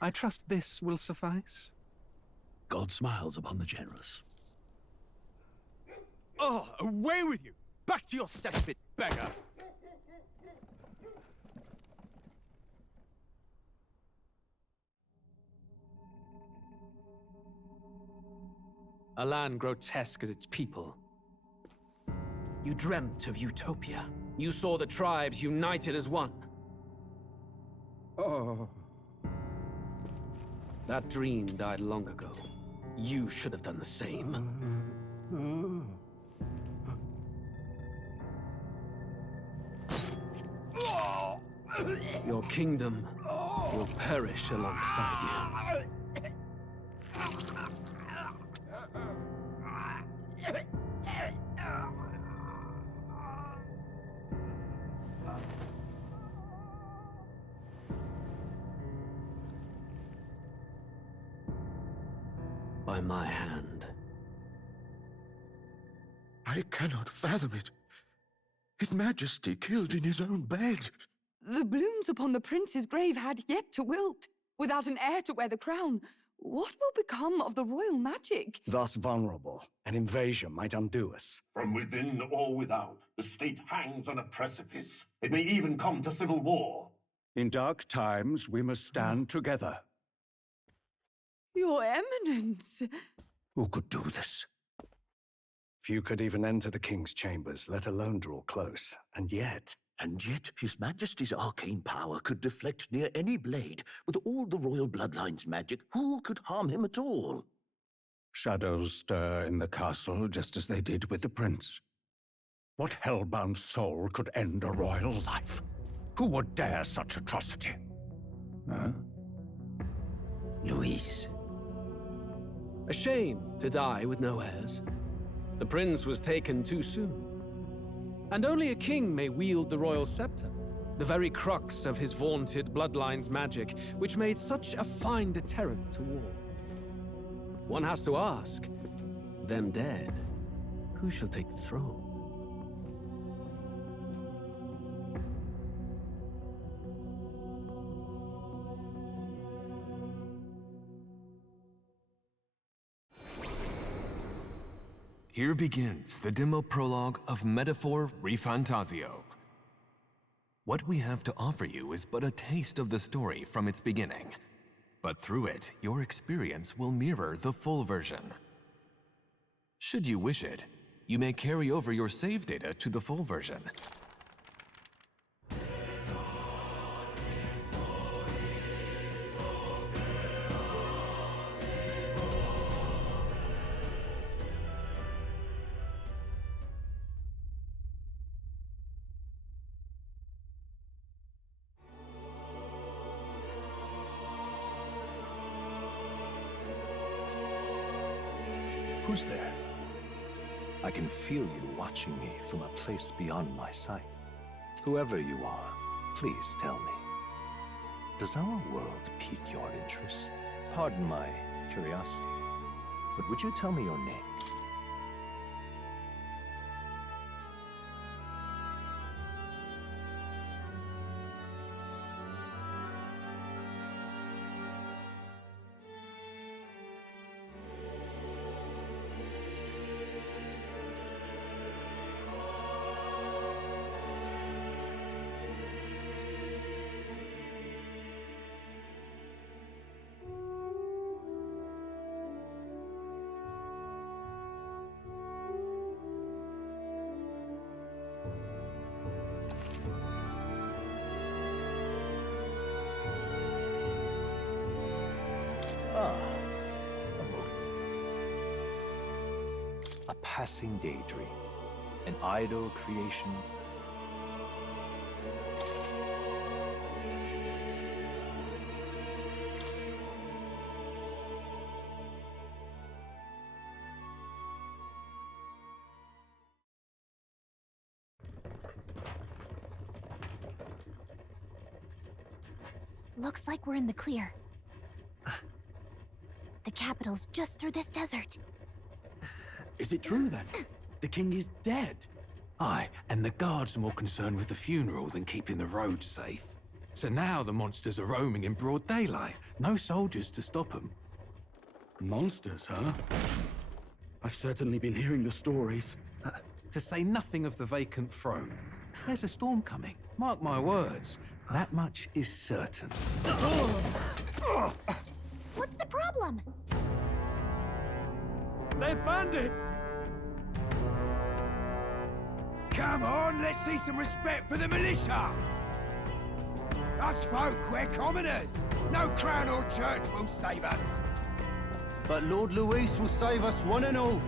I trust this will suffice. God smiles upon the generous. Oh, away with you! Back to your cesspit, beggar! A land grotesque as its people. You dreamt of utopia. You saw the tribes united as one. Oh. That dream died long ago. You should have done the same. Your kingdom will perish alongside you. By my hand. I cannot fathom it. His Majesty killed in his own bed. The blooms upon the prince's grave had yet to wilt. Without an heir to wear the crown, what will become of the royal magic? Thus vulnerable, an invasion might undo us. From within or without, the state hangs on a precipice. It may even come to civil war. In dark times, we must stand together. Your Eminence! Who could do this? Few could even enter the king's chambers, let alone draw close. And yet, His Majesty's arcane power could deflect near any blade. With all the royal bloodline's magic, who could harm him at all? shadows stir in the castle just as they did with the prince. What hellbound soul could end a royal life? Who would dare such atrocity? Huh? Luis. A shame to die with no heirs. The prince was taken too soon. And only a king may wield the royal scepter, the very crux of his vaunted bloodline's magic, which made such a fine deterrent to war. One has to ask, them dead, who shall take the throne? Here begins the demo prologue of Metaphor ReFantazio. What we have to offer you is but a taste of the story from its beginning, but through it, your experience will mirror the full version. Should you wish it, you may carry over your save data to the full version. Who's there? I can feel you watching me from a place beyond my sight. Whoever you are, please tell me. Does our world pique your interest? Pardon my curiosity, but would you tell me your name? A passing daydream, an idle creation. Looks like we're in the clear. The capital's just through this desert. Is it true then? The king is dead? Aye, and the guards are more concerned with the funeral than keeping the road safe. So now the monsters are roaming in broad daylight. No soldiers to stop them. Monsters, huh? I've certainly been hearing the stories. To say nothing of the vacant throne. There's a storm coming. Mark my words. That much is certain. What's the problem? They're bandits! Come on, let's see some respect for the militia! Us folk, we're commoners. No crown or church will save us. But Lord Luis will save us one and all.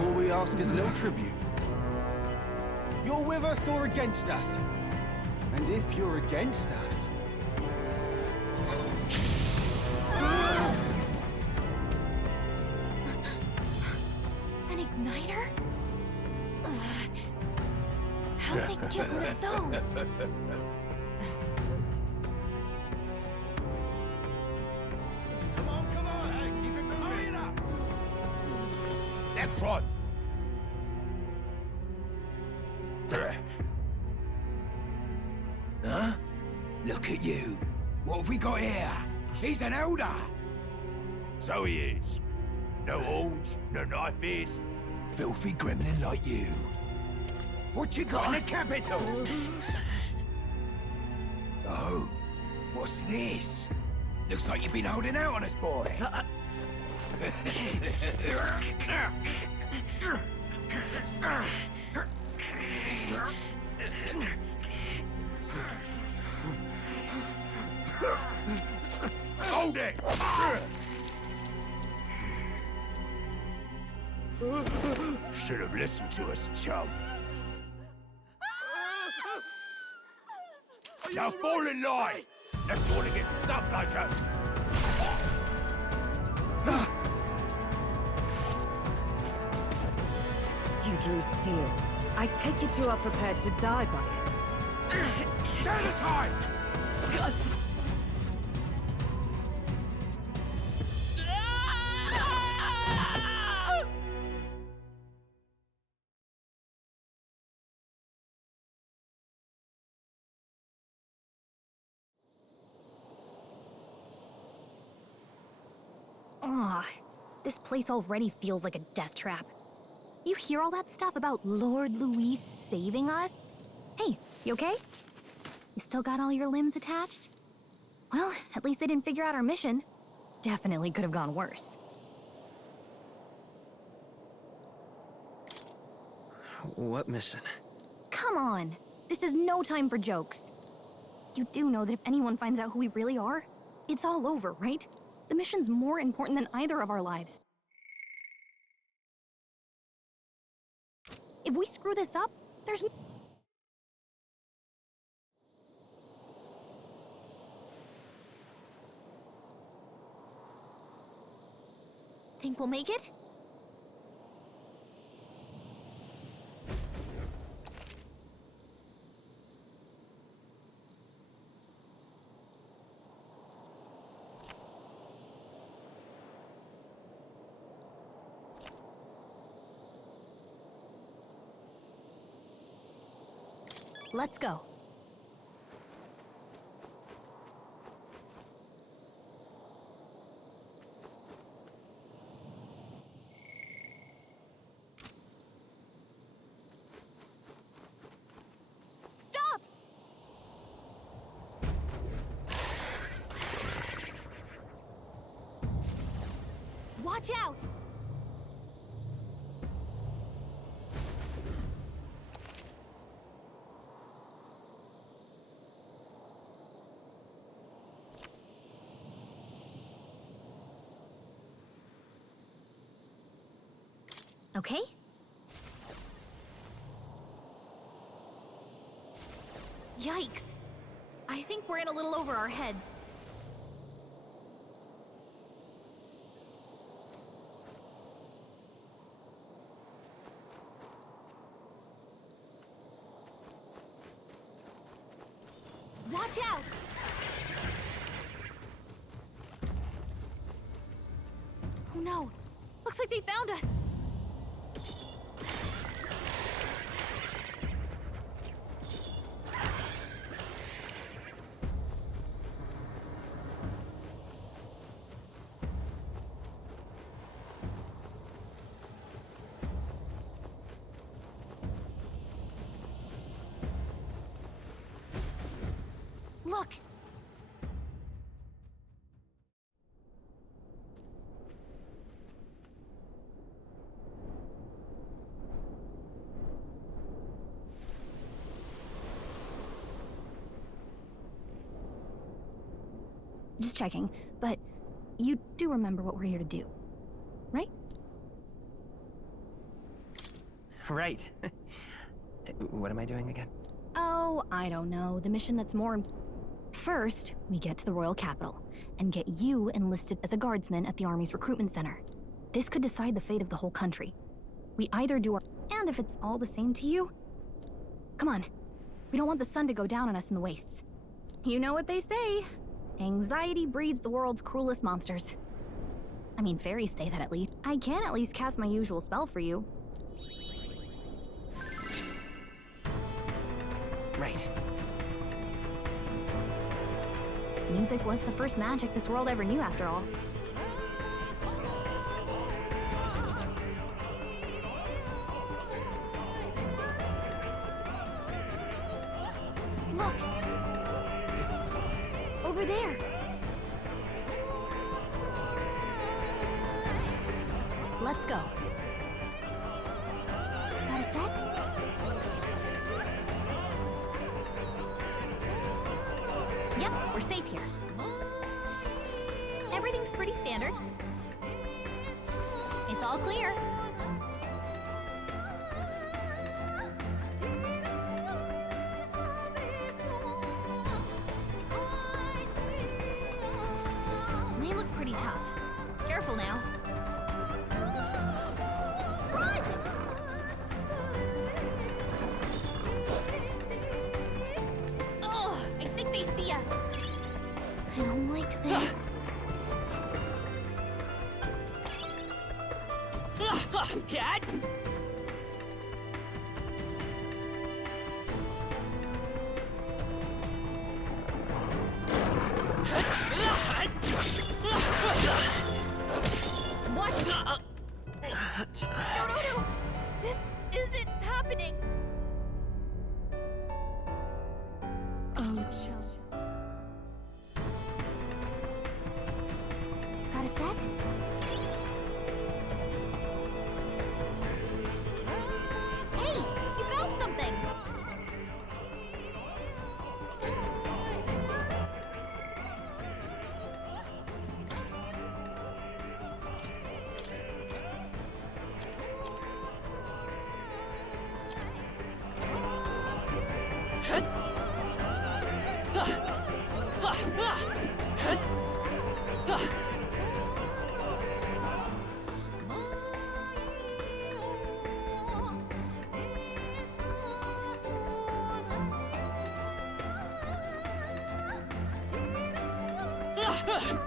All we ask is a little tribute. You're with us or against us? And if you're against us... An igniter? How'd they get one of those? Come on, hey, keep it moving. Hurry it up. Next one. Huh? Look at you. What have we got here? He's an elder. So he is. No horns, no knife is. Filthy gremlin like you. What you got in the capital? Oh, what's this? Looks like you've been holding out on us, boy. Hold it! Should have listened to us, chum. Now fall in line! Unless you want to get stuck like us. You drew steel. I take it you are prepared to die by it. Stand aside! Ugh, this place already feels like a death trap. You hear all that stuff about Lord Luis saving us? Hey, you okay? You still got all your limbs attached? Well, at least they didn't figure out our mission. Definitely could have gone worse. What mission? Come on! This is no time for jokes. You do know that if anyone finds out who we really are, it's all over, right? The mission's more important than either of our lives. If we screw this up, there's Think we'll make it? Let's go. Stop! Watch out! Okay? Yikes. I think we're in a little over our heads. Watch out! Oh no. Looks like they found us. Look! Just checking, but you do remember what we're here to do, right? Right. What am I doing again? Oh, I don't know. The mission that's more... First, we get to the royal capital and get you enlisted as a guardsman at the army's recruitment center. This could decide the fate of the whole country. We either do our... And if it's all the same to you... Come on. We don't want the sun to go down on us in the wastes. You know what they say. Anxiety breeds the world's cruelest monsters. I mean, fairies say that at least. I can at least cast my usual spell for you. Right. Music was the first magic this world ever knew, after all. Look! Over there! Let's go. Got a sec? Yep, we're safe here. Everything's pretty standard. It's all clear. They look pretty tough. Careful now. Run! Oh, I think they see us. I don't like this. Cat! What? No! This isn't happening. Oh, chum. Got a sec? Hey, you found something.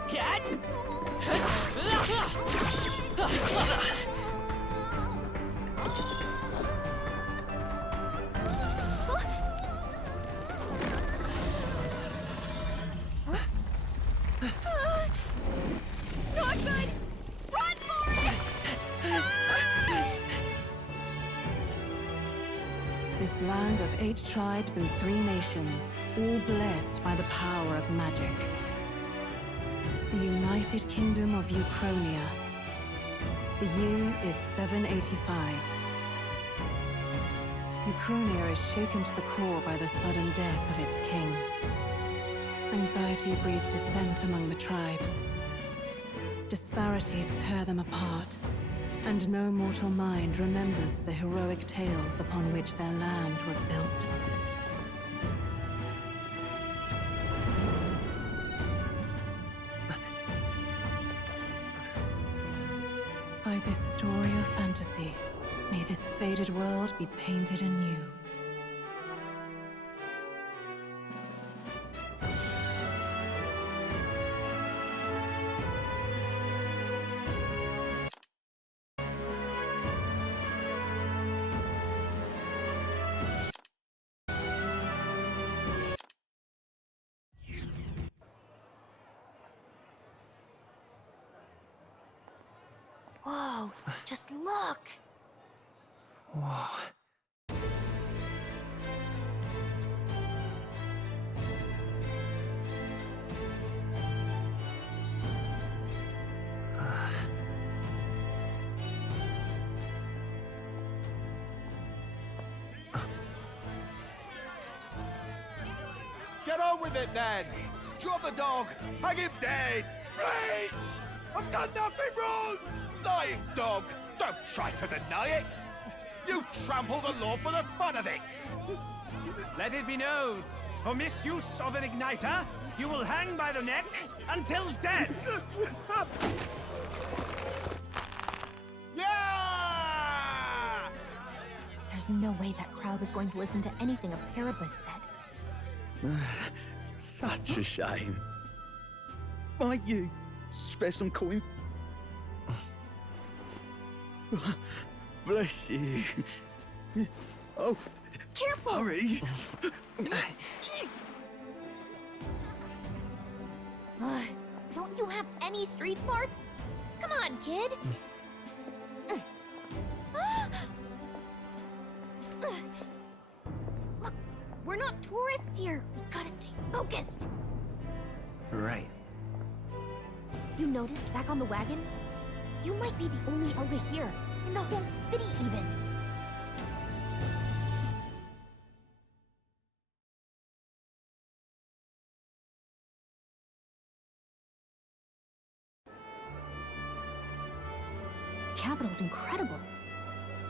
Cat! Not good! Run for it! This land of 8 tribes and 3 nations, all blessed by the power of magic. The United Kingdom of Uchronia. The year is 785. Uchronia is shaken to the core by the sudden death of its king. Anxiety breeds dissent among the tribes. Disparities tear them apart, and no mortal mind remembers the heroic tales upon which their land was built. By this story of fantasy, may this faded world be painted anew. Whoa, just look! Whoa. Get on with it, then! Drop the dog! Hang him dead! Please! I've done nothing wrong! Lying dog! Don't try to deny it! You trample the law for the fun of it! Let it be known, for misuse of an igniter, you will hang by the neck until dead! Yeah! There's no way that crowd was going to listen to anything a Paribus said. Such a shame. Might you spare some coin? Bless you. Oh, careful! Hurry! Don't you have any street smarts? Come on, kid! Look, we're not tourists here. We gotta stay focused. Right. You noticed back on the wagon? You might be the only Elder here, in the whole city even. The capital's incredible.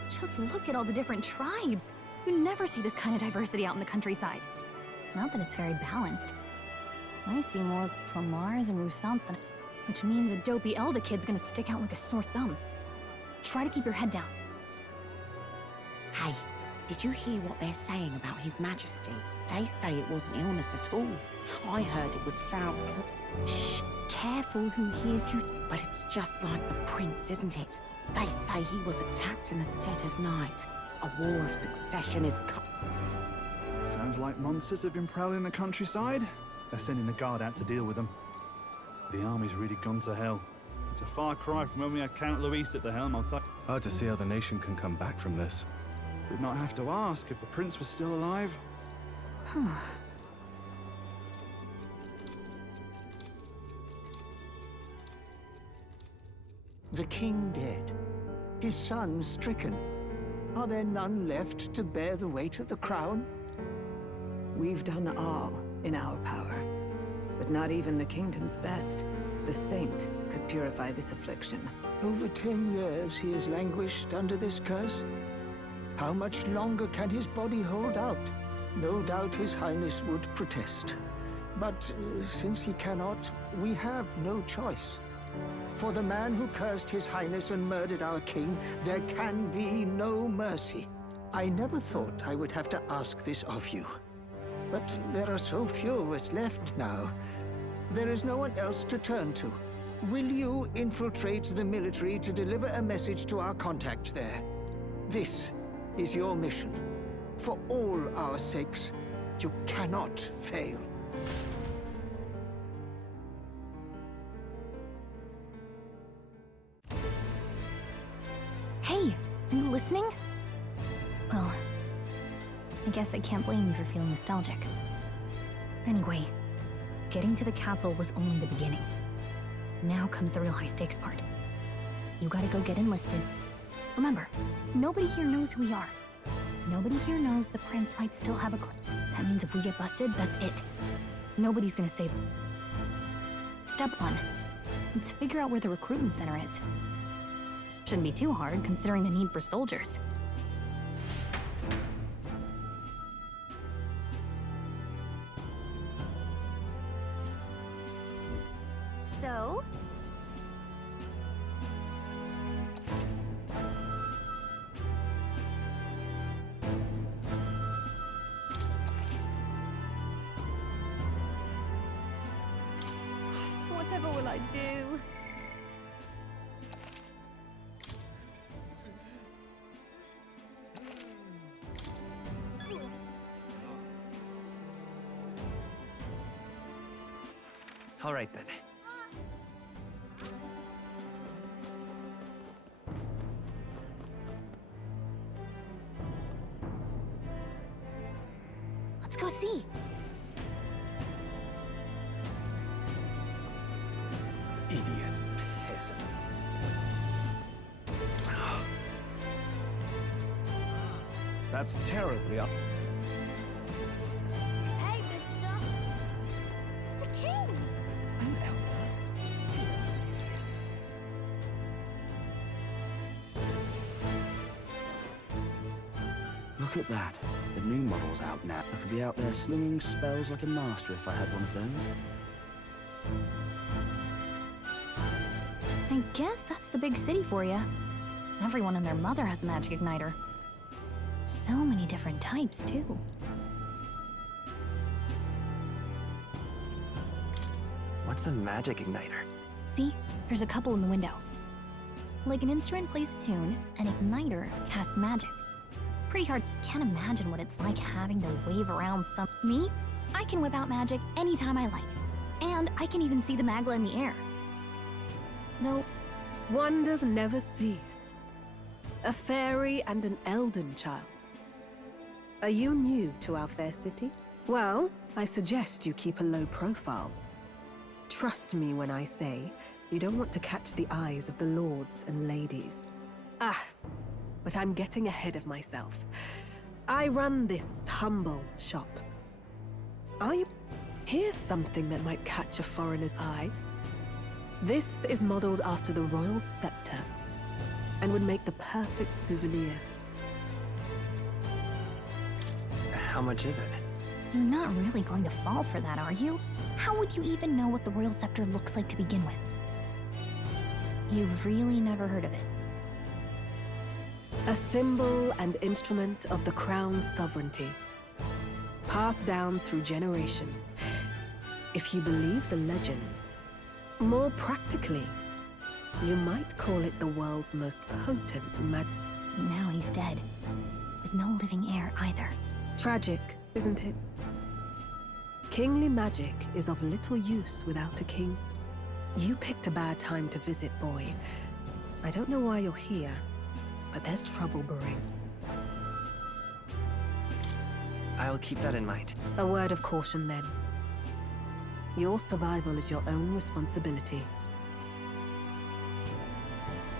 Just look at all the different tribes. You never see this kind of diversity out in the countryside. Not that it's very balanced. I see more Plamars and Roussants than... Which means a dopey Elder kid's gonna stick out like a sore thumb. Try to keep your head down. Hey, did you hear what they're saying about His Majesty? They say it wasn't illness at all. I heard it was foul. Shh, careful who hears you. But it's just like the prince, isn't it? They say he was attacked in the dead of night. A war of succession is Sounds like monsters have been prowling the countryside. They're sending the guard out to deal with them. The army's really gone to hell. It's a far cry from when we had Count Luis at the helm, I'll tell you. Hard to see how the nation can come back from this. We'd not have to ask if the prince was still alive. The king dead, his son stricken. Are there none left to bear the weight of the crown? We've done all in our power, but not even the kingdom's best, the saint, could purify this affliction. Over 10 years he has languished under this curse. How much longer can his body hold out? No doubt his highness would protest. But since he cannot, we have no choice. For the man who cursed his highness and murdered our king, there can be no mercy. I never thought I would have to ask this of you. But there are so few of us left now. There is no one else to turn to. Will you infiltrate the military to deliver a message to our contact there? This is your mission. For all our sakes, you cannot fail. Hey, are you listening? Well, I guess I can't blame you for feeling nostalgic. Anyway, getting to the capital was only the beginning. Now comes the real high-stakes part. You gotta go get enlisted. Remember, nobody here knows who we are. Nobody here knows the prince might still have a That means if we get busted, that's it. Nobody's gonna save them. Step 1. Let's figure out where the recruitment center is. Shouldn't be too hard, considering the need for soldiers. So? Whatever will I do? All right, then. Let's go see. Idiot peasants. That's terribly up. Hey, mister! Look at that. The new model's out now. I could be out there slinging spells like a master if I had one of them. I guess that's the big city for you. Everyone and their mother has a magic igniter. So many different types, too. What's a magic igniter? See? There's a couple in the window. Like an instrument plays a tune, an igniter casts magic. Pretty hard. Can't imagine what it's like having to wave around some... Me? I can whip out magic anytime I like. And I can even see the Magla in the air. Though... Wonders never cease. A fairy and an elden child. Are you new to our fair city? Well, I suggest you keep a low profile. Trust me when I say you don't want to catch the eyes of the lords and ladies. But I'm getting ahead of myself. I run this humble shop. Here's something that might catch a foreigner's eye. This is modeled after the royal scepter and would make the perfect souvenir. How much is it? You're not really going to fall for that, are you? How would you even know what the royal scepter looks like to begin with? You've really never heard of it. A symbol and instrument of the crown's sovereignty, passed down through generations. If you believe the legends, more practically, you might call it the world's most potent magic. Now he's dead, with no living heir either. Tragic, isn't it? Kingly magic is of little use without a king. You picked a bad time to visit, boy. I don't know why you're here, but there's trouble brewing. I'll keep that in mind. A word of caution, then. Your survival is your own responsibility.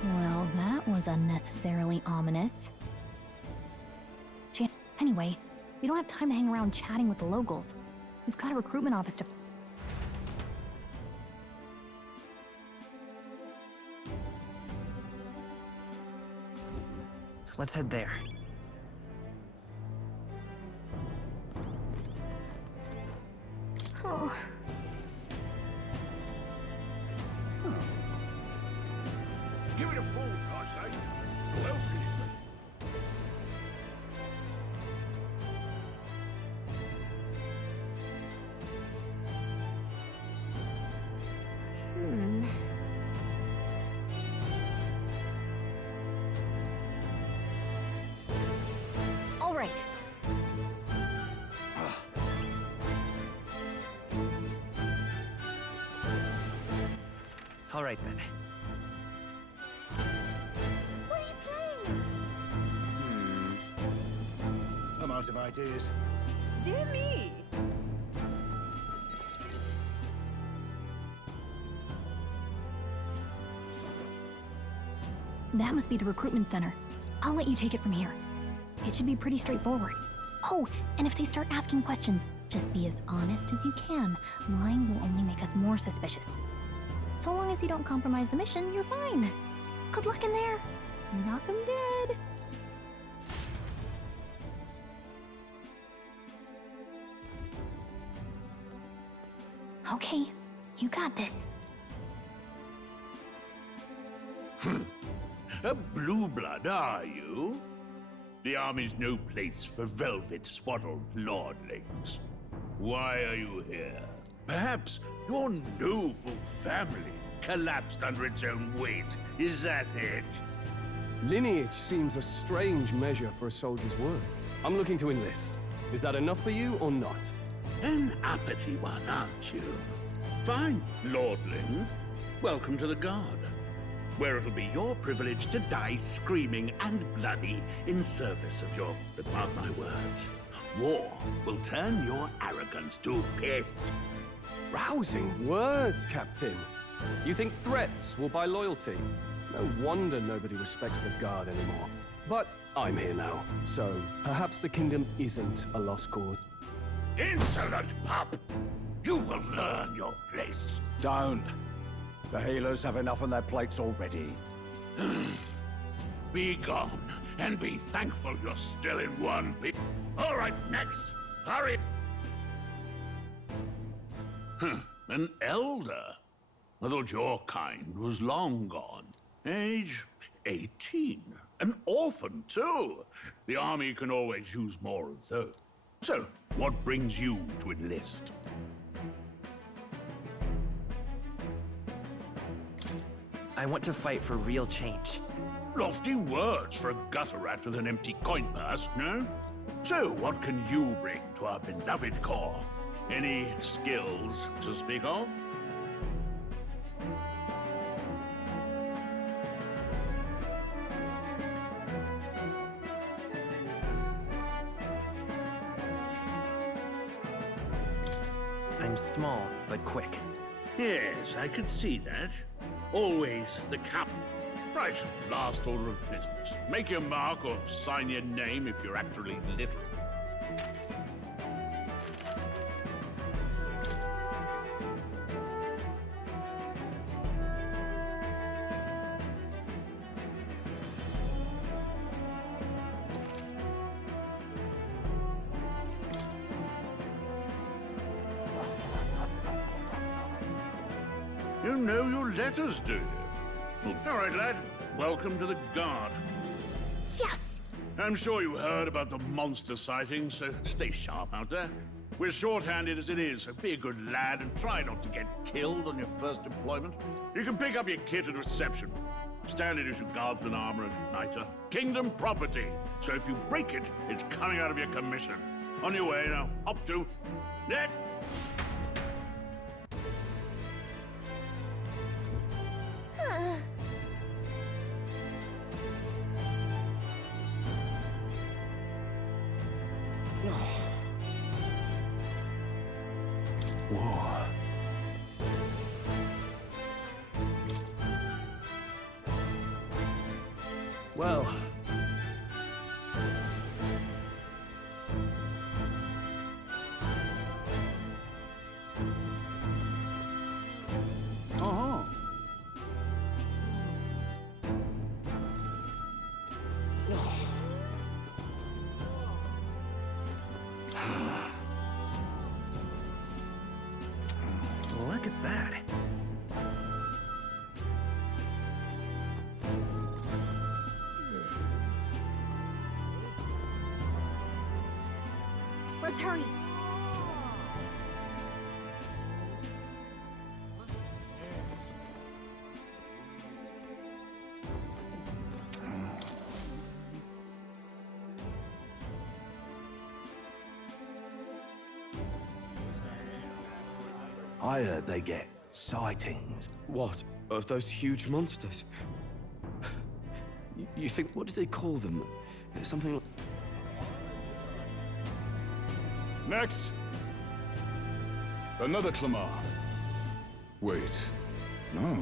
Well, that was unnecessarily ominous. Anyway, we don't have time to hang around chatting with the locals. We've got a recruitment office to... Let's head there. Oh. Give it a full, I say. Who else can it All right. All right, then. What are you playing? I'm out of ideas. Dear me! That must be the recruitment center. I'll let you take it from here. It should be pretty straightforward. Oh, and if they start asking questions, just be as honest as you can. Lying will only make us more suspicious. So long as you don't compromise the mission, you're fine. Good luck in there. Knock 'em dead. Okay, you got this. A blue blood, are you? The army's no place for velvet-swaddled lordlings. Why are you here? Perhaps your noble family collapsed under its own weight. Is that it? Lineage seems a strange measure for a soldier's word. I'm looking to enlist. Is that enough for you or not? An uppity one, aren't you? Fine, lordling. Welcome to the Guard, where it'll be your privilege to die screaming and bloody in service of your, mark my words, war will turn your arrogance to piss. Rousing words, Captain. You think threats will buy loyalty? No wonder nobody respects the Guard anymore. But I'm here now, so perhaps the kingdom isn't a lost cause. Insolent pup! You will learn your place. Don't. The healers have enough on their plates already. Be gone, and be thankful you're still in one piece. All right, next. Hurry. An elder? I thought your kind was long gone. Age 18. An orphan, too. The army can always use more of those. So, what brings you to enlist? I want to fight for real change. Lofty words for a gutter rat with an empty coin purse, no? So, what can you bring to our beloved corps? Any skills to speak of? I'm small, but quick. Yes, I could see that. Always the cap. Right, last order of business. Make your mark or sign your name if you're actually literate. You know your letters, do you? All right, lad. Welcome to the Guard. Yes! I'm sure you heard about the monster sightings, so stay sharp out there. We're short-handed as it is, so be a good lad and try not to get killed on your first deployment. You can pick up your kit at reception. Standard issue guardsman armor and igniter. Kingdom property, so if you break it, it's coming out of your commission. On your way now. Up to... Net! Whoa. Well... Uh-huh. Look at that. Let's hurry. I heard they get sightings. What? Of those huge monsters? You think, what do they call them? Something like... Next! Another Clamar. Wait. No.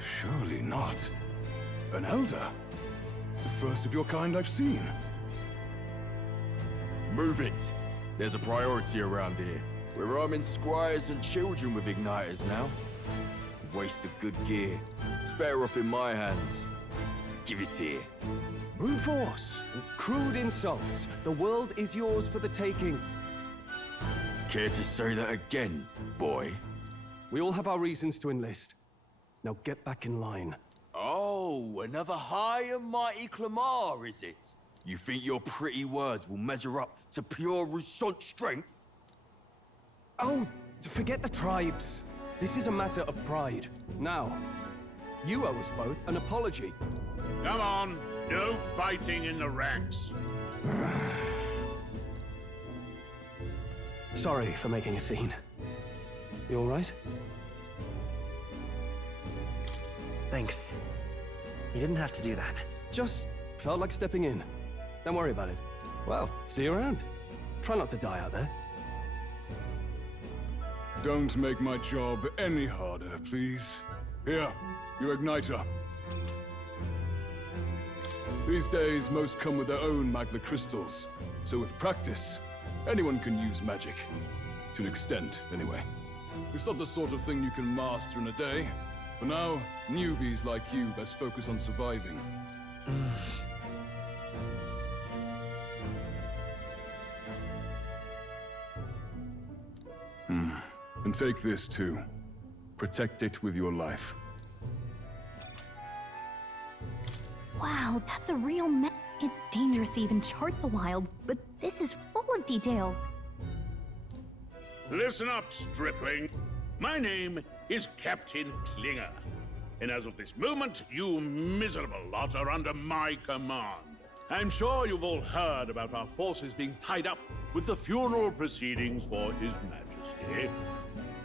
Surely not. An Elder? The first of your kind I've seen. Move it. There's a priority around here. We're arming squires and children with igniters now. Waste of good gear. It's better off in my hands. Give it here. Brute force! Crude insults! The world is yours for the taking. Care to say that again, boy? We all have our reasons to enlist. Now get back in line. Oh, another high and mighty Clamar, is it? You think your pretty words will measure up to pure Rousant strength? Oh, forget the tribes. This is a matter of pride. Now, you owe us both an apology. Come on, no fighting in the ranks. Sorry for making a scene. You all right? Thanks. You didn't have to do that. Just felt like stepping in. Don't worry about it. Well, see you around. Try not to die out there. Don't make my job any harder, please. Here, your igniter. These days, most come with their own magna crystals. So with practice, anyone can use magic. To an extent, anyway. It's not the sort of thing you can master in a day. For now, newbies like you best focus on surviving. And take this too. Protect it with your life. Wow, that's a real It's dangerous to even chart the wilds, but this is full of details. Listen up, stripling. My name is Captain Klinger. And as of this moment, you miserable lot are under my command. I'm sure you've all heard about our forces being tied up with the funeral proceedings for His Majesty.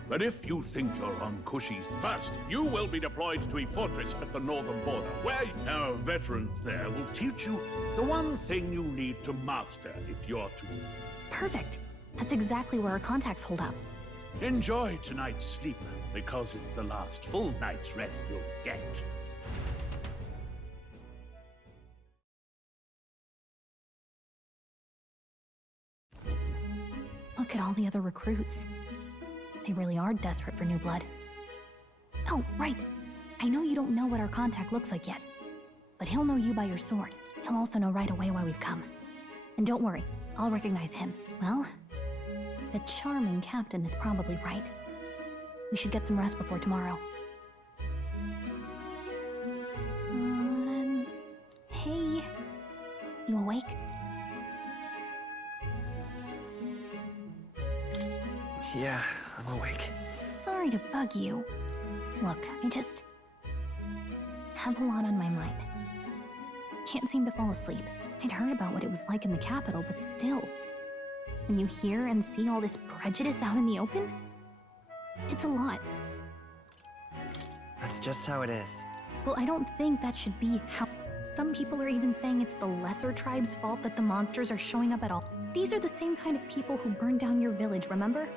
But if you think you're on cushies, first, you will be deployed to a fortress at the northern border, where our veterans there will teach you the one thing you need to master if you're to... Perfect. That's exactly where our contacts hold up. Enjoy tonight's sleep, because it's the last full night's rest you'll get. Look at all the other recruits. They really are desperate for new blood. Oh, right. I know you don't know what our contact looks like yet, but he'll know you by your sword. He'll also know right away why we've come. And don't worry, I'll recognize him. Well, the charming captain is probably right. We should get some rest before tomorrow. Hey. You awake? Yeah, I'm awake. Sorry to bug you. Look, I just have a lot on my mind. Can't seem to fall asleep. I'd heard about what it was like in the capital, but still. When you hear and see all this prejudice out in the open, it's a lot. That's just how it is. Well, I don't think that should be how... Some people are even saying it's the lesser tribe's fault that the monsters are showing up at all. These are the same kind of people who burned down your village, remember?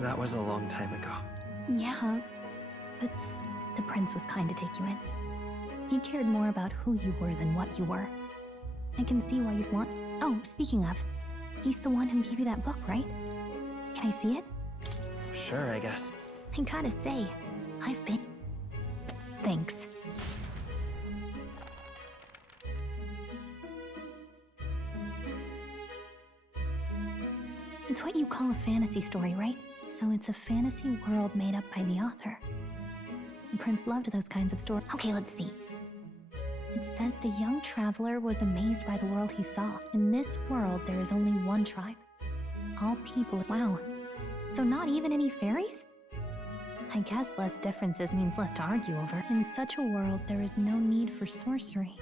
That was a long time ago. Yeah, but the prince was kind to take you in. He cared more about who you were than what you were. I can see why you'd want... Oh, speaking of, he's the one who gave you that book, right? Can I see it? Sure, I guess. I gotta say, I've been... Thanks. It's what you call a fantasy story, right? So it's a fantasy world made up by the author. The prince loved those kinds of stories. Okay, let's see. It says the young traveler was amazed by the world he saw. In this world, there is only one tribe. All people... Wow. So not even any fairies? I guess less differences means less to argue over. In such a world, there is no need for sorcery.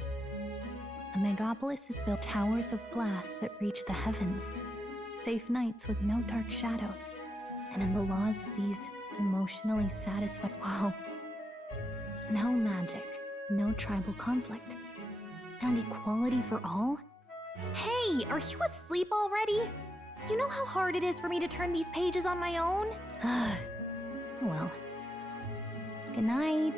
The megapolis is built towers of glass that reach the heavens. Safe nights with no dark shadows. And in the laws of these emotionally satisfied... Whoa. No magic. No tribal conflict. And equality for all? Hey, are you asleep already? You know how hard it is for me to turn these pages on my own? Well. Good night.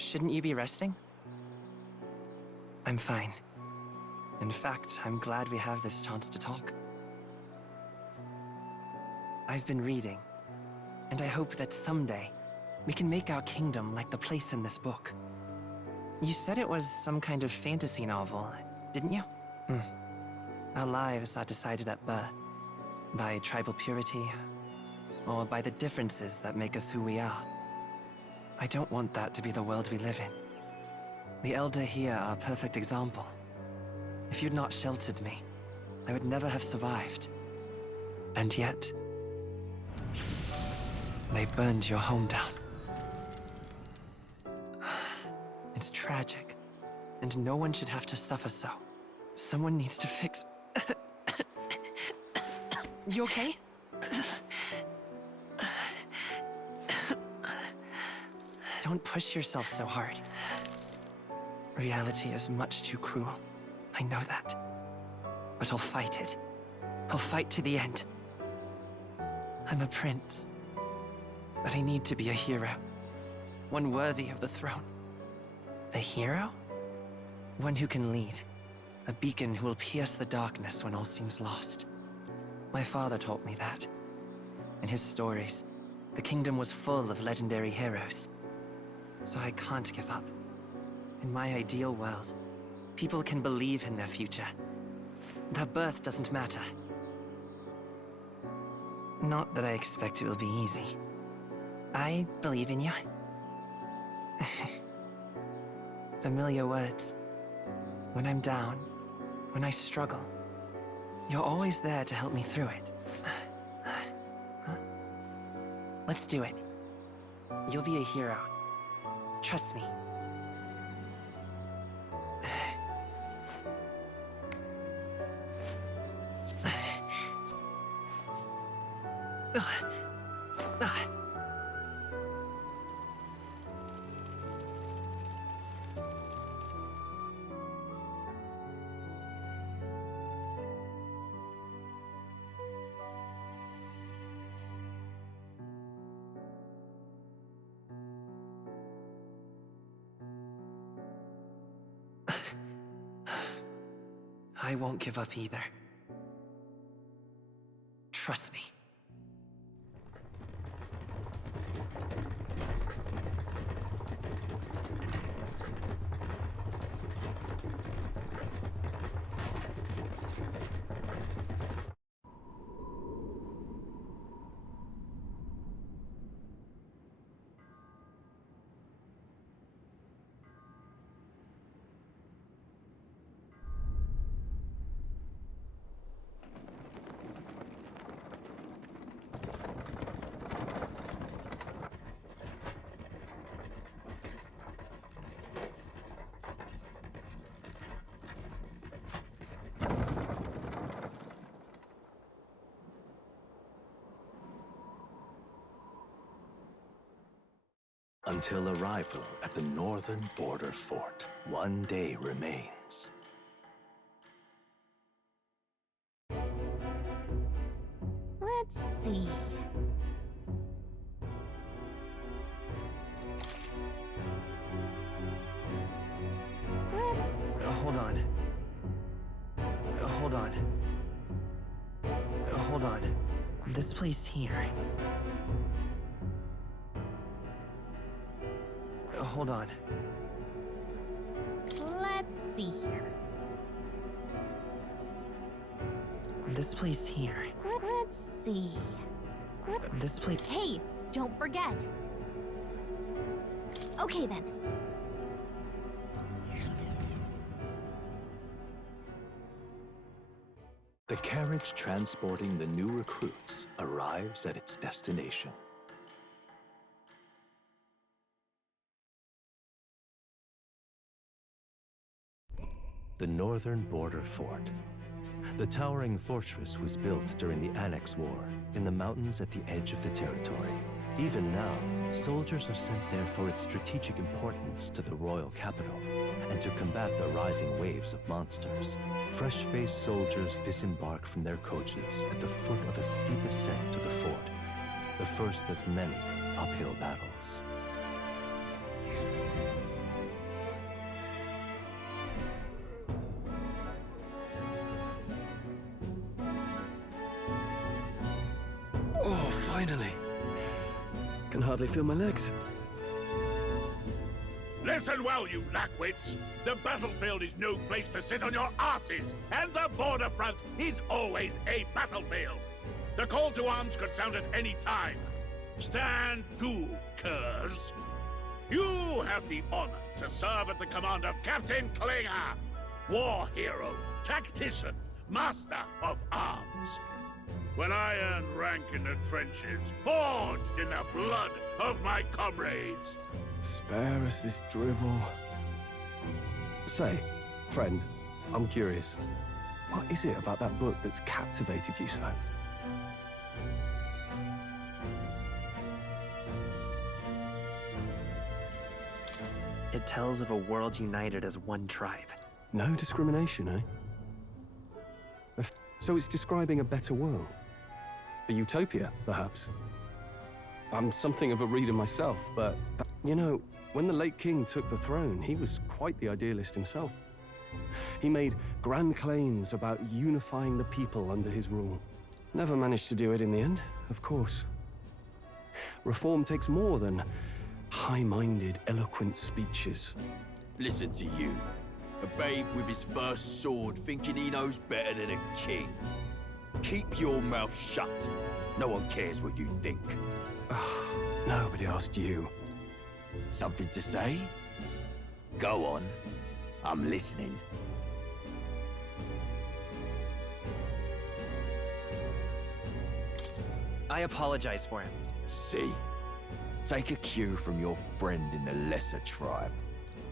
Shouldn't you be resting? I'm fine. In fact, I'm glad we have this chance to talk. I've been reading, and I hope that someday we can make our kingdom like the place in this book. You said it was some kind of fantasy novel, didn't you? Our lives are decided at birth, by tribal purity, or by the differences that make us who we are. I don't want that to be the world we live in. The Elder here are a perfect example. If you'd not sheltered me, I would never have survived. And yet, they burned your home down. It's tragic, and no one should have to suffer so. Someone needs to fix... You okay? Don't push yourself so hard. Reality is much too cruel. I know that. But I'll fight it. I'll fight to the end. I'm a prince. But I need to be a hero. One worthy of the throne. A hero? One who can lead. A beacon who will pierce the darkness when all seems lost. My father taught me that. In his stories, the kingdom was full of legendary heroes. So I can't give up. In my ideal world, people can believe in their future. Their birth doesn't matter. Not that I expect it will be easy. I believe in you. Familiar words. When I'm down, when I struggle, you're always there to help me through it. Let's do it. You'll be a hero. Trust me. I won't give up either. Trust me. Until arrival at the northern border fort, one day remains. Let's see. Hold on. Hold on. Hold on. This place here. Hold on. Let's see here. This place here. Let's see. This place. Hey, don't forget. Okay then. The carriage transporting the new recruits arrives at its destination. The northern border fort. The towering fortress was built during the Annex War in the mountains at the edge of the territory. Even now, soldiers are sent there for its strategic importance to the royal capital and to combat the rising waves of monsters. Fresh-faced soldiers disembark from their coaches at the foot of a steep ascent to the fort, the first of many uphill battles. Oh, finally. Can hardly feel my legs. Listen well, you lackwits. The battlefield is no place to sit on your asses, and the border front is always a battlefield. The call to arms could sound at any time. Stand to, curs. You have the honor to serve at the command of Captain Klinger, war hero, tactician, master of arms. When I earned rank in the trenches, forged in the blood of my comrades. Spare us this drivel. Say, friend, I'm curious. What is it about that book that's captivated you so? It tells of a world united as one tribe. No discrimination, eh? So it's describing a better world. A utopia, perhaps. I'm something of a reader myself, but you know, when the late king took the throne, he was quite the idealist himself. He made grand claims about unifying the people under his rule. Never managed to do it in the end, of course. Reform takes more than high-minded, eloquent speeches. Listen to you. A babe with his first sword thinking he knows better than a king. Keep your mouth shut. No one cares what you think. Nobody asked you. Something to say? Go on. I'm listening. I apologize for him. See? Take a cue from your friend in the lesser tribe.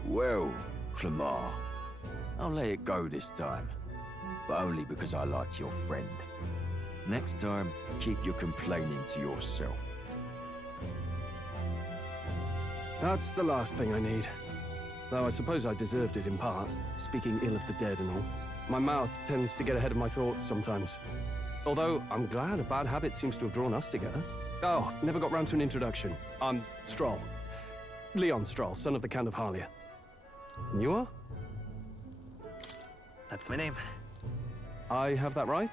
Well, Clamar, I'll let it go this time. But only because I like your friend. Next time, keep your complaining to yourself. That's the last thing I need. Though I suppose I deserved it in part, speaking ill of the dead and all. My mouth tends to get ahead of my thoughts sometimes. Although, I'm glad a bad habit seems to have drawn us together. Oh, never got round to an introduction. I'm Stroll. Leon Stroll, son of the Count of Harlia. And you are? That's my name. I have that right?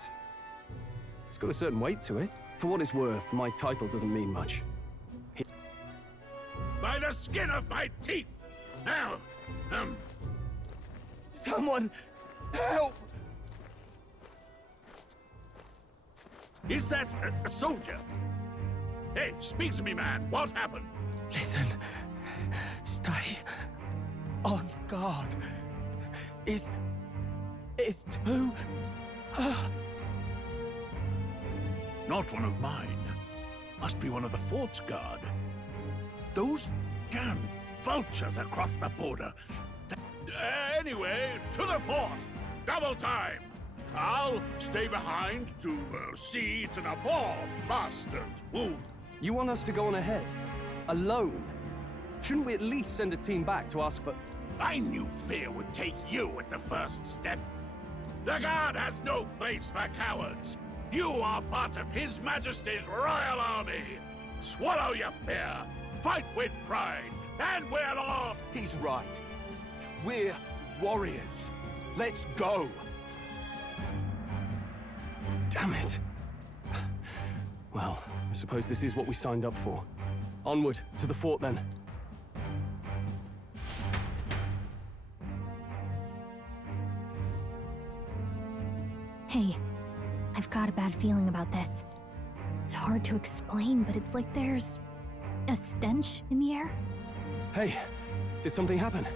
It's got a certain weight to it. For what it's worth, my title doesn't mean much. By the skin of my teeth! Now, Someone help! Is that a soldier? Hey, speak to me, man. What happened? Listen. Stay on guard. It's too... Not one of mine. Must be one of the fort's guard. Those damn vultures across the border. Anyway, to the fort. Double time. I'll stay behind to see to the poor bastard's wound. You want us to go on ahead? Alone? Shouldn't we at least send a team back to ask for... I knew fear would take you at the first step. The guard has no place for cowards. You are part of His Majesty's Royal Army. Swallow your fear. Fight with pride. And we'll all... He's right. We're warriors. Let's go. Damn it. Well, I suppose this is what we signed up for. Onward, to the fort then. Hey, I've got a bad feeling about this. It's hard to explain, but it's like there's a stench in the air. Hey, did something happen?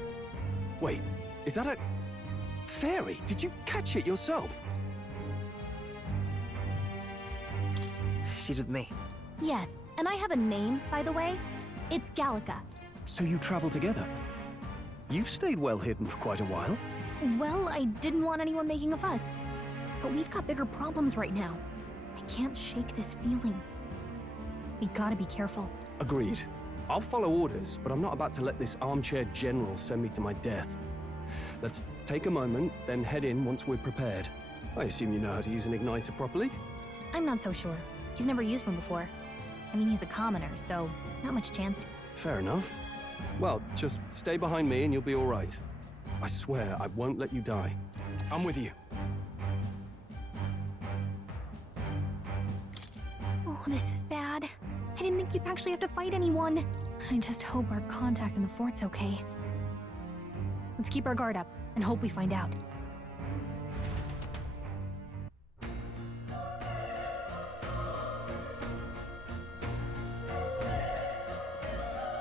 Wait, is that a fairy? Did you catch it yourself? She's with me. Yes, and I have a name, by the way. It's Gallica. So you travel together? You've stayed well hidden for quite a while. Well, I didn't want anyone making a fuss. But we've got bigger problems right now. I can't shake this feeling. We gotta be careful. Agreed. I'll follow orders, but I'm not about to let this armchair general send me to my death. Let's take a moment, then head in once we're prepared. I assume you know how to use an igniter properly? I'm not so sure. He's never used one before. I mean, he's a commoner, so not much chance to... Fair enough. Well, just stay behind me and you'll be all right. I swear I won't let you die. I'm with you. Oh, this is bad. I didn't think you'd actually have to fight anyone. I just hope our contact in the fort's okay. Let's keep our guard up and hope we find out.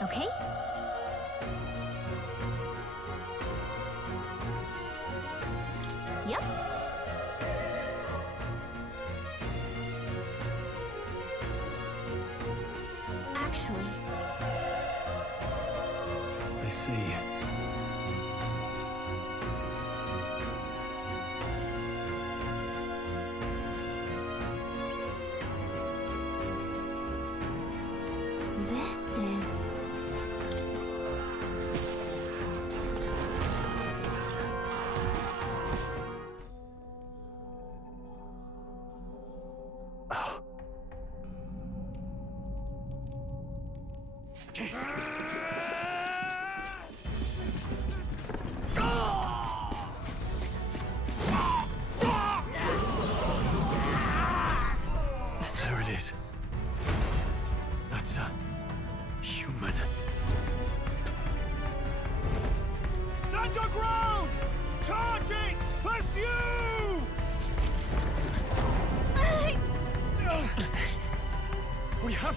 Okay? Yep. Actually... I see. This is...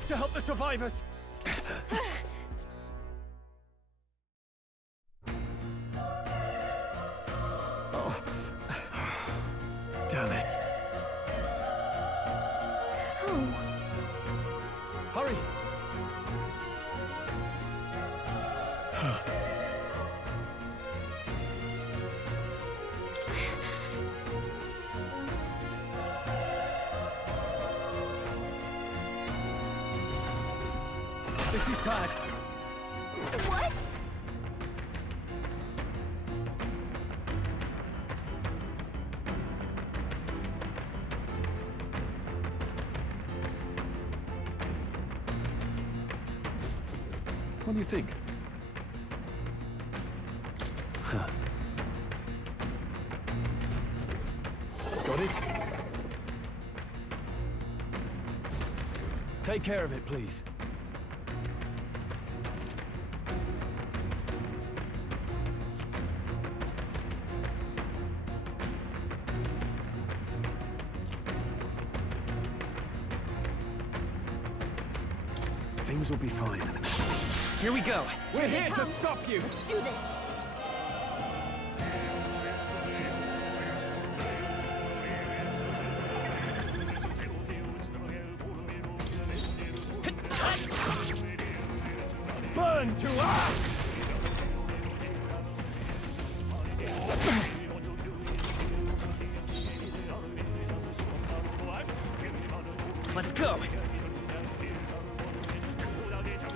to help the survivors! Oh. Damn it. Oh. Hurry! This is bad. What? What do you think? Got it? Take care of it, please. Things will be fine. Here we go. We're here to stop you! Let's do this! Burn to ash! Let's go.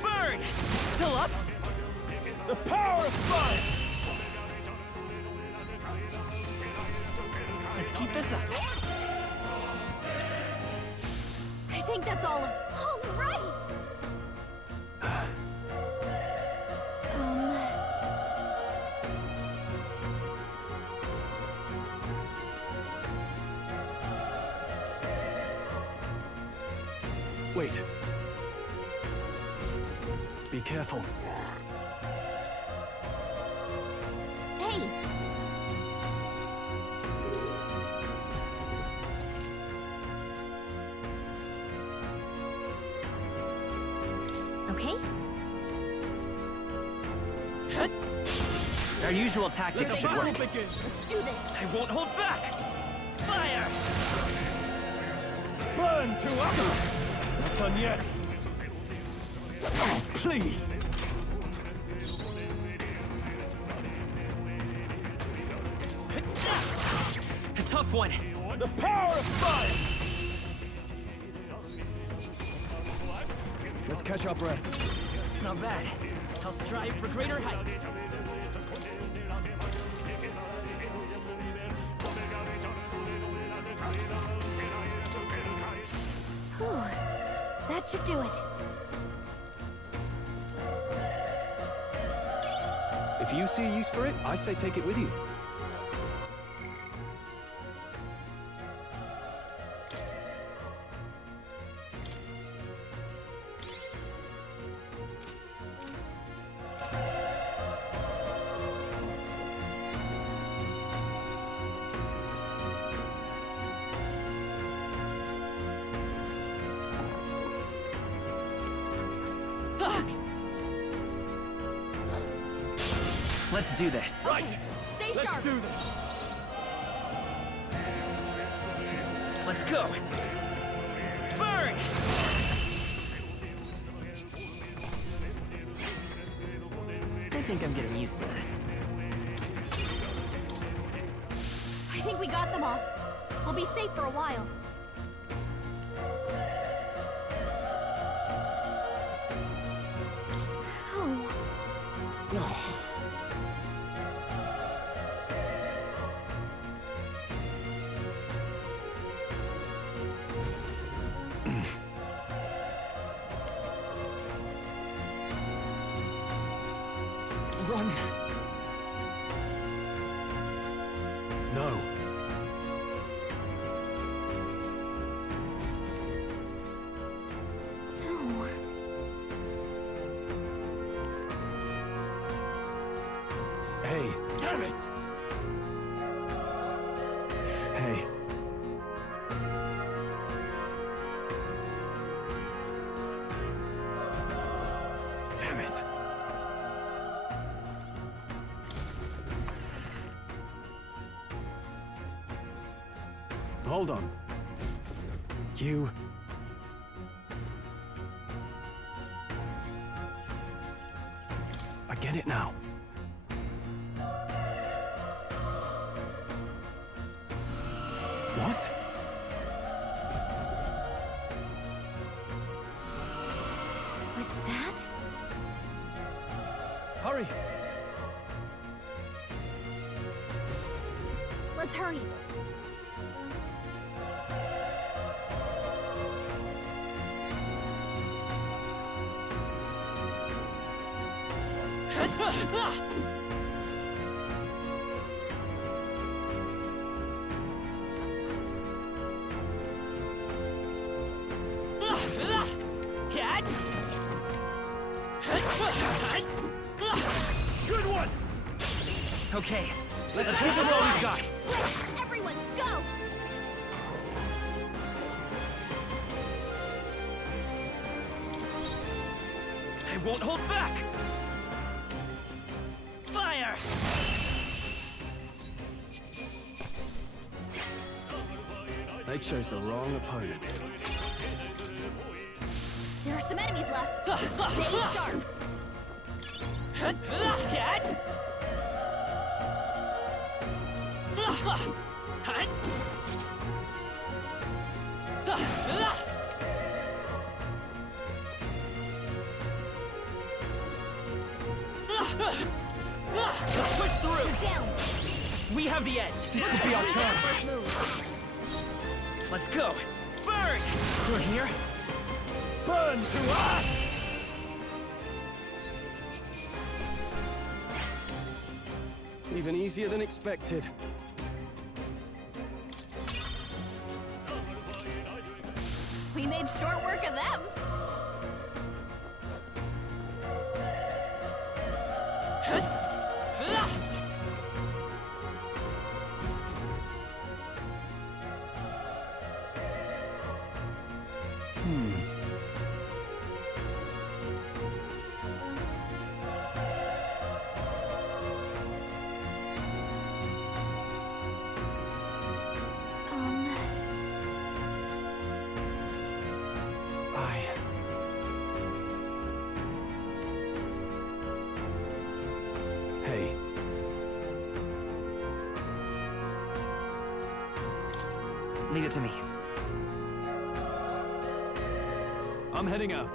Burn! Still up? The power of fire! Let's keep this up. I think that's all of... All right! Wait. Be careful. Hey! Okay? Our usual tactics should work. Let's do this! I won't hold back! Fire! Burn to up! Not done yet. Oh, please! A tough one. The power of fire! Let's catch our breath. Not bad. I'll strive for greater heights. Whew. That should do it. If you see a use for it, I say take it with you. Let's do this. Right. Stay Let's sharp. do this. Let's go. Burn! I think I'm getting used to this. I think we got them all. We'll be safe for a while. Oh. Run! No. No. Hey. Damn it! Hey. hold on. You... I get it now. What? Was that? Hurry! Let's hurry. Good one! Okay, let's give it all we've got. Quick, everyone, go! I won't hold back! Fire! They chose the wrong opponent. There are some enemies left. Stay sharp. Let's push through! You're down. We have the edge. This could be our chance. First move. Let's go. Burn! Through here? Burn to us! Even easier than expected. We made short work of them. Hey. Leave it to me. I'm heading out.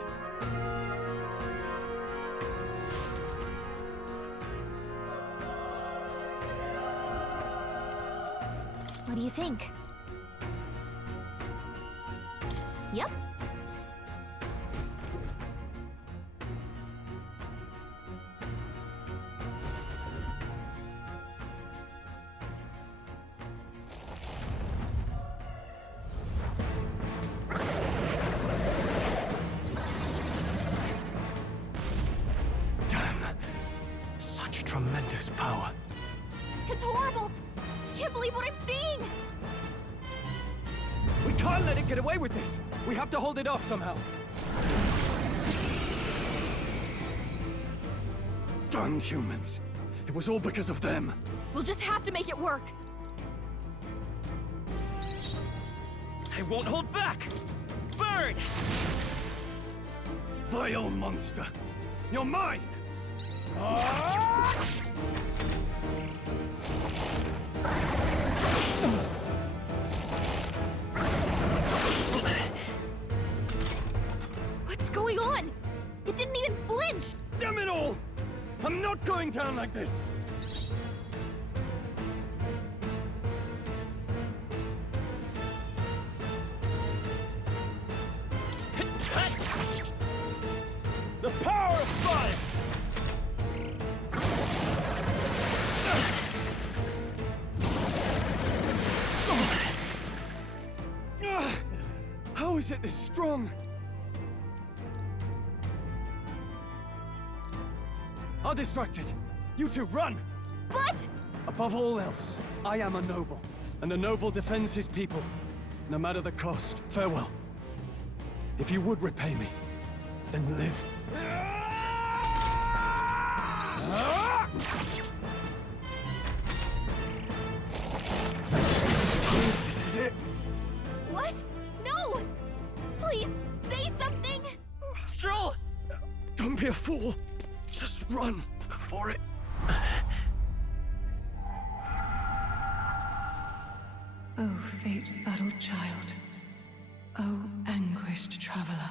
What do you think? Yep. Such tremendous power. It's horrible. I can't believe what I'm seeing. We can't let it get away with this. We have to hold it off somehow. Darned humans. It was all because of them. We'll just have to make it work. I won't hold back! Burn! Vile monster. You're mine! What's going on? It didn't even flinch. Damn it all! I'm not going down like this! The power of fire! How is it this strong? I'll distract it. You two, run! But... Above all else, I am a noble, and a noble defends his people, no matter the cost. Farewell. If you would repay me, then live. This is it. Don't be a fool. Just run before it... Oh, fate-saddled child. Oh, anguished traveler.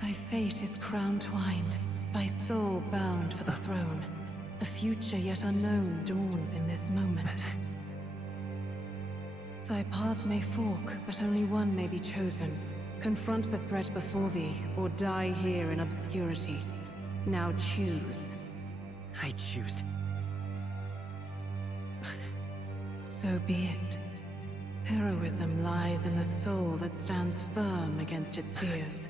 Thy fate is crown-twined, thy soul bound for the throne. The future yet unknown dawns in this moment. Thy path may fork, but only one may be chosen. Confront the threat before thee, or die here in obscurity. Now choose. I choose. So be it. Heroism lies in the soul that stands firm against its fears.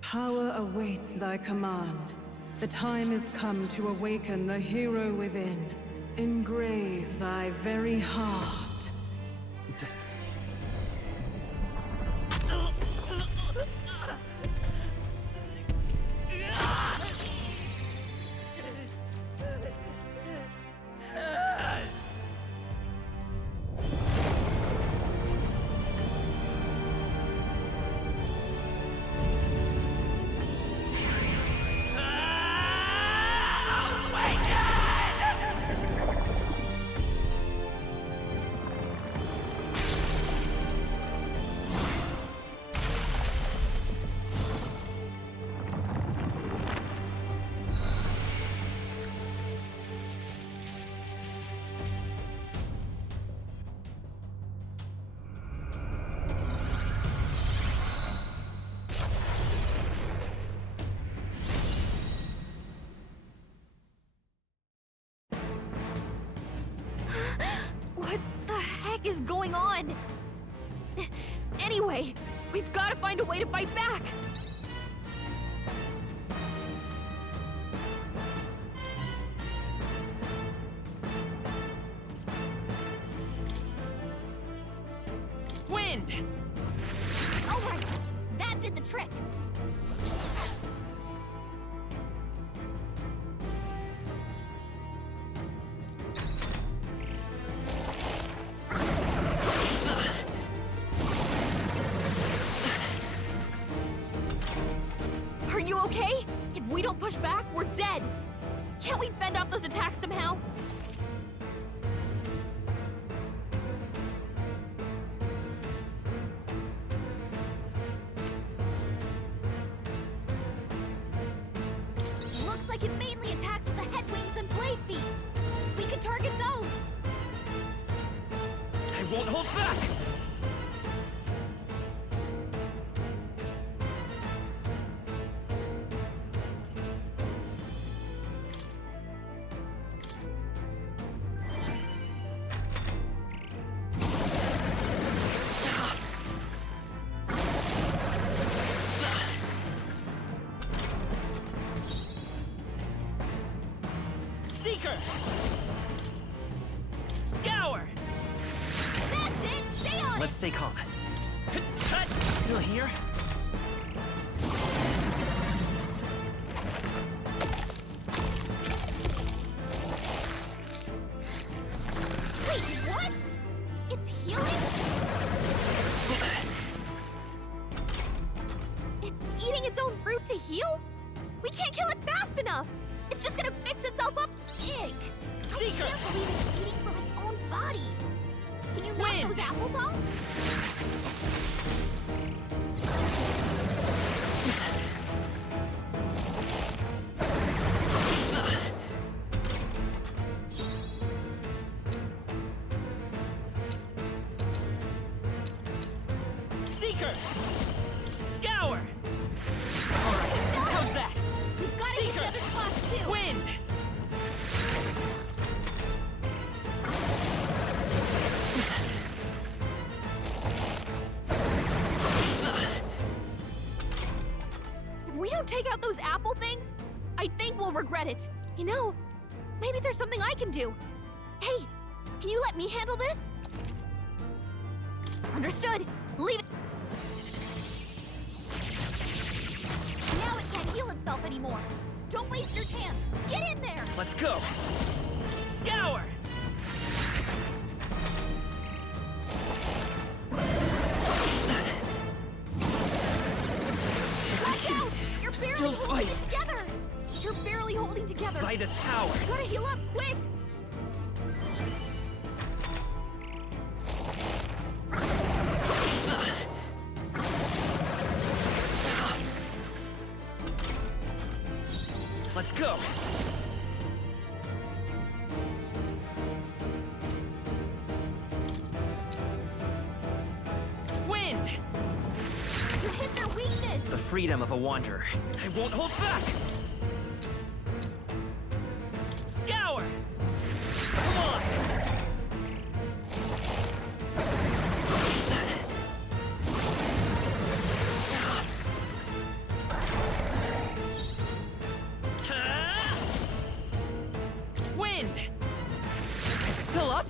Power awaits thy command. The time is come to awaken the hero within. Engrave thy very heart. What the heck is going on? Anyway, we've got to find a way to fight back! Wind! Alright, that did the trick! Are you okay? If we don't push back, we're dead! Can't we fend off those attacks somehow? Looks like it mainly attacks with the head wings and blade feet. We could target those! I won't hold back! Seeker! Scour! That's it! Stay on Let's stay calm. Still here? Wait, what? It's healing? It's eating its own fruit to heal? We can't kill it fast enough! It's just gonna fix itself up! Ig! I can't believe it's eating from its own body! Can you knock those apples off? Seeker! Scour! Alright, how's that? We've gotta hit the other spots too! Wind! If we don't take out those apple things, I think we'll regret it. You know, maybe there's something I can do. Hey, can you let me handle this? Understood. Leave it. Now it can't heal itself anymore. Don't waste your chance. Get in there. Let's go! Scour! barely holding it together! You're barely holding together! By this power! You gotta heal up, quick! Let's go! Wind! You hit their weakness! The freedom of a wanderer. I won't hold back! Scour! Come on! Wind! Still up?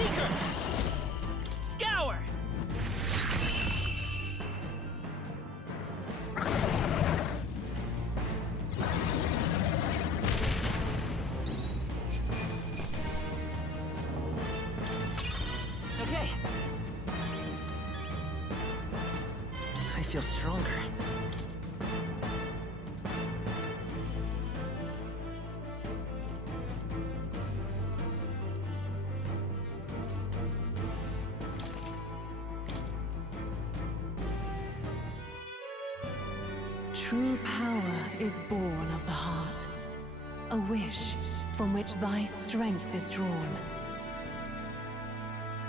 Seeker! Scour! Okay. I feel stronger. True power is born of the heart, a wish from which thy strength is drawn.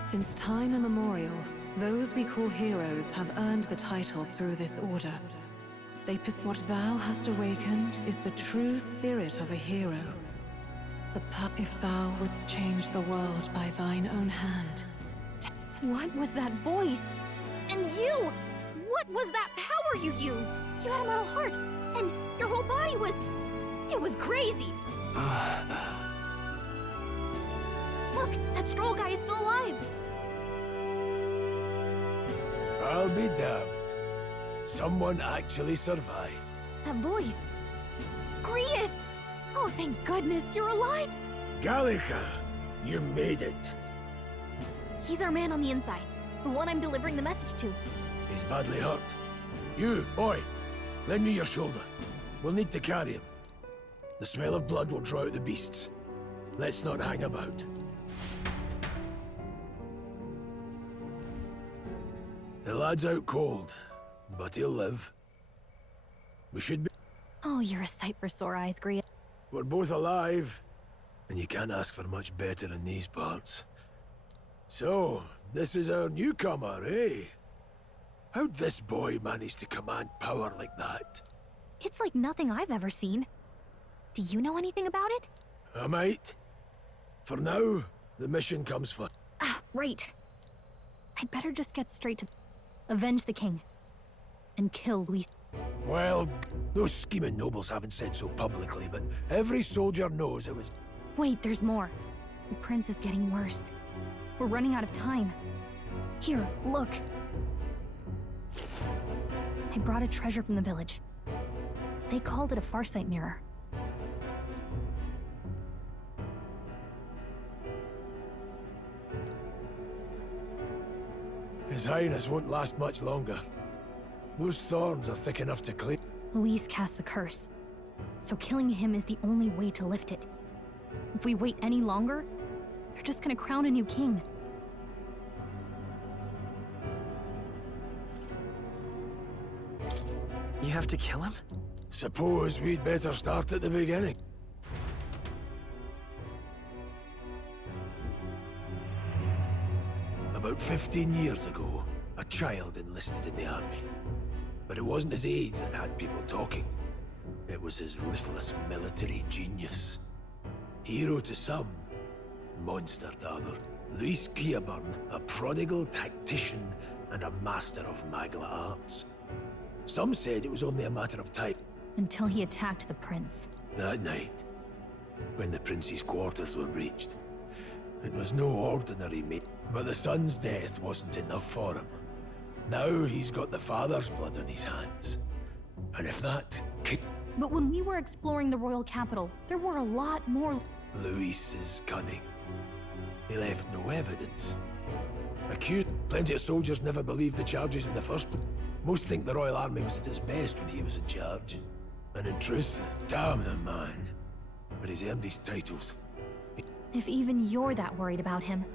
Since time immemorial, those we call heroes have earned the title through this order. What thou hast awakened is the true spirit of a hero. If thou wouldst change the world by thine own hand. What was that voice? And you! What was that power you used? You had a metal heart, and your whole body was... It was crazy! Look, that Stroll guy is still alive! I'll be damned. Someone actually survived. That voice... Grius! Oh, thank goodness you're alive! Gallica, you made it. He's our man on the inside, the one I'm delivering the message to. He's badly hurt. You, boy, lend me your shoulder. We'll need to carry him. The smell of blood will draw out the beasts. Let's not hang about. The lad's out cold, but he'll live. We should be... Oh, you're a sight for sore eyes, Grius. We're both alive, and you can't ask for much better in these parts. So, this is our newcomer, eh? How'd this boy manage to command power like that? It's like nothing I've ever seen. Do you know anything about it? I might. For now, the mission comes first. Ah, right. I'd better just get straight to... Avenge the king. And kill Luis. Well, those scheming nobles haven't said so publicly, but every soldier knows it was... Wait, there's more. The prince is getting worse. We're running out of time. Here, look. I brought a treasure from the village. They called it a farsight mirror. His Highness won't last much longer. Those thorns are thick enough to clear. Luis cast the curse, so killing him is the only way to lift it. If we wait any longer, they're just gonna crown a new king. You have to kill him? Suppose we'd better start at the beginning. About 15 years ago, a child enlisted in the army. But it wasn't his age that had people talking. It was his ruthless military genius. Hero to some, monster to others. Luis Gearburn, a prodigal tactician and a master of Magla arts. Some said it was only a matter of time. Until he attacked the prince. That night, when the prince's quarters were breached, it was no ordinary mate. But the son's death wasn't enough for him. Now he's got the father's blood on his hands. And if that... But when we were exploring the royal capital, there were a lot more... Luis is cunning. He left no evidence. Accused, plenty of soldiers never believed the charges in the first place. Most think the Royal Army was at its best when he was in charge. And in truth, damn the man. But he's earned his titles. If even you're that worried about him.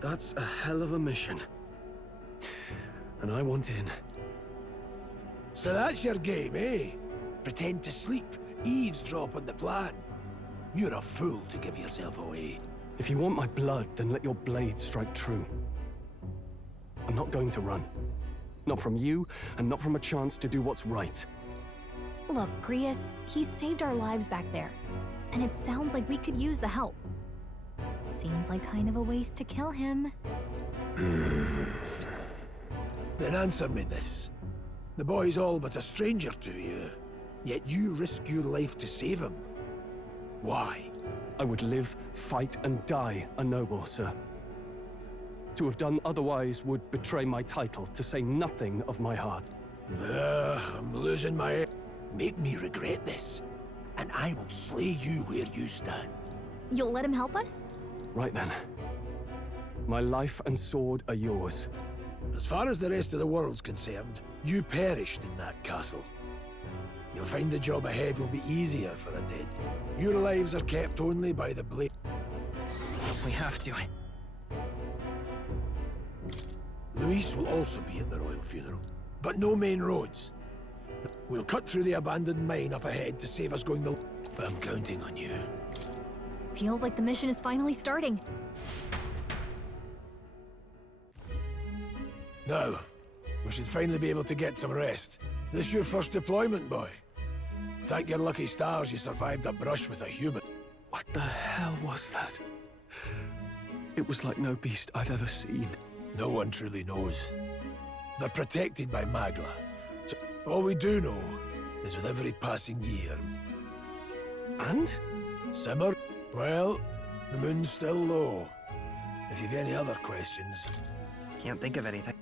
That's a hell of a mission. And I want in. So that's your game, eh? Pretend to sleep, eavesdrop on the plan. You're a fool to give yourself away. If you want my blood, then let your blade strike true. I'm not going to run. Not from you, and not from a chance to do what's right. Look, Grius, he saved our lives back there. And it sounds like we could use the help. Seems like kind of a waste to kill him. Then answer me this. The boy's all but a stranger to you, yet you risk your life to save him. Why? I would live, fight, and die a noble, sir. To have done otherwise would betray my title, to say nothing of my heart. I'm losing my head. Make me regret this, and I will slay you where you stand. You'll let him help us? Right then. My life and sword are yours. As far as the rest of the world's concerned, you perished in that castle. You'll find the job ahead will be easier for a dead. Your lives are kept only by the blade. We have to. Luis will also be at the royal funeral, but no main roads. We'll cut through the abandoned mine up ahead to save us going to... But I'm counting on you. Feels like the mission is finally starting. Now, we should finally be able to get some rest. This your first deployment, boy. Thank your lucky stars you survived a brush with a human. What the hell was that? It was like no beast I've ever seen. No one truly knows. They're protected by Magla. So all we do know is with every passing year... And? Simmer? Well, the moon's still low. If you've any other questions... Can't think of anything.